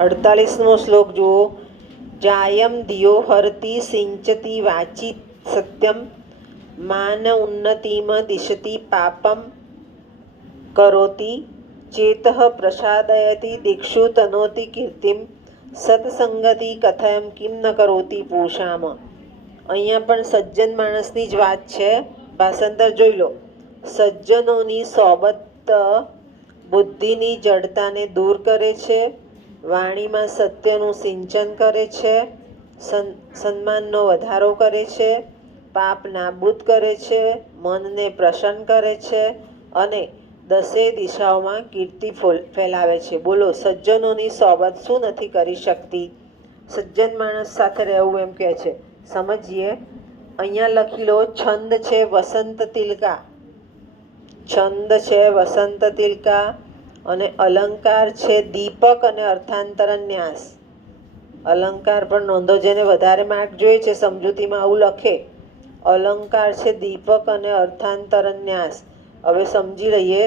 48મો શ્લોક જુઓ. જાયમ ધિયો હરતી સિંચતી વાચી સત્યમ માન ઉન્નતિમ દિશતી પાપમ કરોતિ ચેતઃ પ્રસાદયતિ દિક્ષુ તનોતિ કીર્તિમ સત્સંગતિ કથયમ કિમ ન કરોતિ પૂષામ. અહીંયા પણ સજ્જન માણસની જ વાત છે. ભાષાંતર જોઈ લો. સજ્જનોની સોબત બુદ્ધિની જડતાને દૂર કરે છે, વાણીમાં સત્યનું સિંચન કરે છે, સન્માનનો વધારો કરે છે, પાપ નાબૂદ કરે છે, મનને પ્રસન્ન કરે છે અને 10 દિશાઓમાં કીર્તિ ફેલાવે છે. બોલો, સજ્જનોની સોબત શું નથી કરી શકતી? સજ્જન માણસ સાથે રહેવું એમ કહે છે. સમજીએ. અહીંયા લખી લો. છંદ છે વસંત તિલકા, છંદ છે વસંત તિલકા અને અલંકાર છે દીપક અને અર્થાંતર ન્યાસ. અલંકાર પણ નોંધો, જેને વધારે માર્ક જોઈએ છે સમજૂતીમાં આવું લખે. અલંકાર છે દીપક અને અર્થાંતર ન્યાસ. હવે સમજી લઈએ.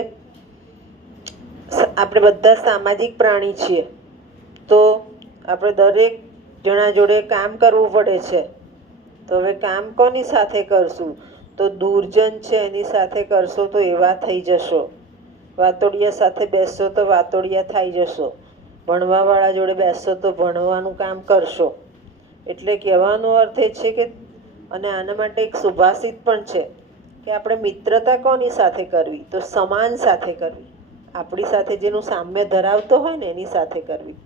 આપણે બધા સામાજિક પ્રાણી છીએ, તો આપણે દરેક જણા જોડે કામ કરવું પડે છે. તો હવે કામ કોની સાથે કરશું? તો દુર્જન છે એની સાથે કરશો તો એવા થઈ જશો. વાતોડિયા સાથે બેસશો તો વાતોડિયા થઈ જશો. ભણવાવાળા જોડે બેસશો તો ભણવાનું કામ કરશો. એટલે કહેવાનો અર્થ એ છે કે, અને આના માટે એક સુભાષિત પણ છે કે આપણે મિત્રતા કોની સાથે કરવી? તો સમાન સાથે કરવી. આપણી સાથે જેનું સામ્ય ધરાવતો હોય ને એની સાથે કરવી.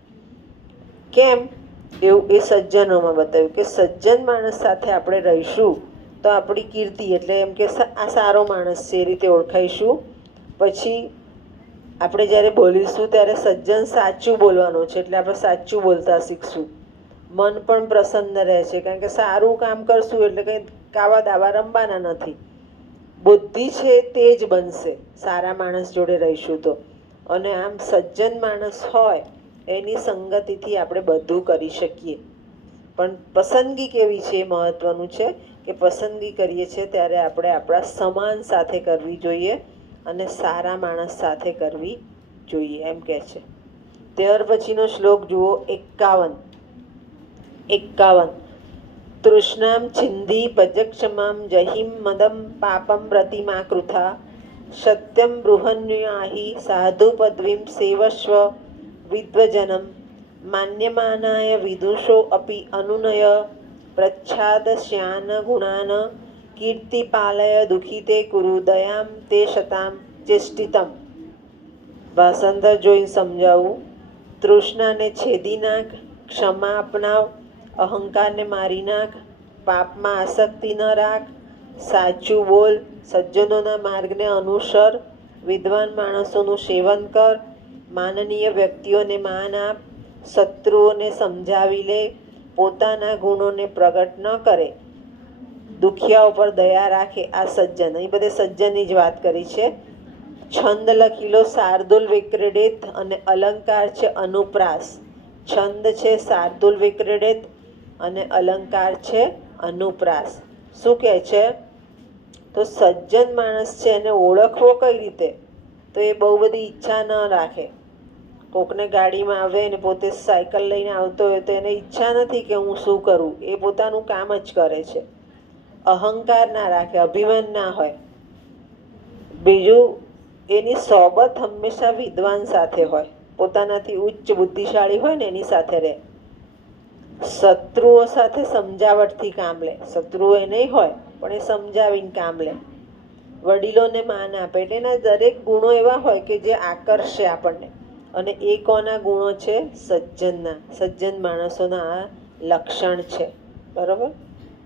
કેમ? એવું એ સજ્જનોમાં બતાવ્યું કે સજ્જન માણસ સાથે આપણે રહીશું તો આપણી કીર્તિ, એટલે એમ કે આ સારો માણસ છે એ રીતે ઓળખાઈશું. પછી આપણે જ્યારે બોલીશું ત્યારે સજ્જન સાચું બોલવાનું છે, એટલે આપણે સાચું બોલતા શીખશું. મન પણ પ્રસન્ન રહે છે, કારણ કે સારું કામ કરશું એટલે કંઈ કાવા દાવા રમવાના નથી. બુદ્ધિ છે તે જ બનશે સારા માણસ જોડે રહીશું તો. અને આમ સજ્જન માણસ હોય એની સંગતિથી આપણે બધું કરી શકીએ. પણ પસંદગી કેવી છે એ મહત્વનું છે કે પસંદગી કરીએ છીએ ત્યારે આપણે આપણા સમાન સાથે કરવી જોઈએ અને સારા માણસ સાથે કરવી જોઈએ એમ કહે છે. ત્યાર પછીનો શ્લોક જુઓ. 51. તૃષ્ણામ છિંધી ભજક્ષમામ જહિમ મદમ પાપમ પ્રતિમા કૃથા સત્યમ બૃહન્યાહી સાધુ પદવીમ સેવસ્વ વિદ્વજનમ માન્યમાનાય વિદુષો અપી અનુનય પ્રચ્છાદશ્યાન ગુણાન કીર્તિપાલય દુઃખિતે કુરુ દયામ તે શતામ ચેષ્ટિતમ. ભાષાંતર જોઈને સમજાવું. તૃષ્ણાને છેદી નાખ, ક્ષમા અપનાવ, અહંકારને મારી નાખ, પાપમાં આસક્તિ ન રાખ, સાચું બોલ, સજ્જનોના માર્ગને અનુસર, વિદ્વાન માણસોનું સેવન કર, માનનીય વ્યક્તિઓને માન આપ, શત્રુઓને સમજાવી લે, પોતાના ગુણોને પ્રગટ ન કરે, દુખિયા ઉપર દયા રાખે. આ સજ્જન. અહીં બધે સજ્જનની જ વાત કરી છે. છંદ લખી લો. શાર્દુલ વિક્રીડિત અને અલંકાર છે અનુપ્રાસ. છંદ છે શાર્દુલ વિક્રીડિત અને અલંકાર છે અનુપ્રાસ. શું કહે છે? તો સજ્જન માણસ છે એને ઓળખવો કઈ રીતે? તો એ બહુ બધી ઈચ્છા ન રાખે. કોકને ગાડીમાં આવે ને પોતે સાયકલ લઈને આવતો હોય તો એને ઈચ્છા નથી કે હું શું કરું, એ પોતાનું કામ જ કરે છે. અહંકાર ના રાખે, અભિમાન ના હોય. બીજું, એની સોબત હંમેશા વિદ્વાન સાથે હોય, પોતાનાથી ઉચ્ચ બુદ્ધિશાળી હોય ને એની સાથે રહે. શત્રુઓ સાથે સમજાવટથી કામ લે. શત્રુઓ એ નહીં હોય પણ એ સમજાવીને કામ લે. વડીલોને માન આપે. એટલે એના દરેક ગુણો એવા હોય કે જે આકર્ષે આપણને. અને એ કોના ગુણો છે? સજ્જનના. સજ્જન માણસોના આ લક્ષણ છે. બરાબર.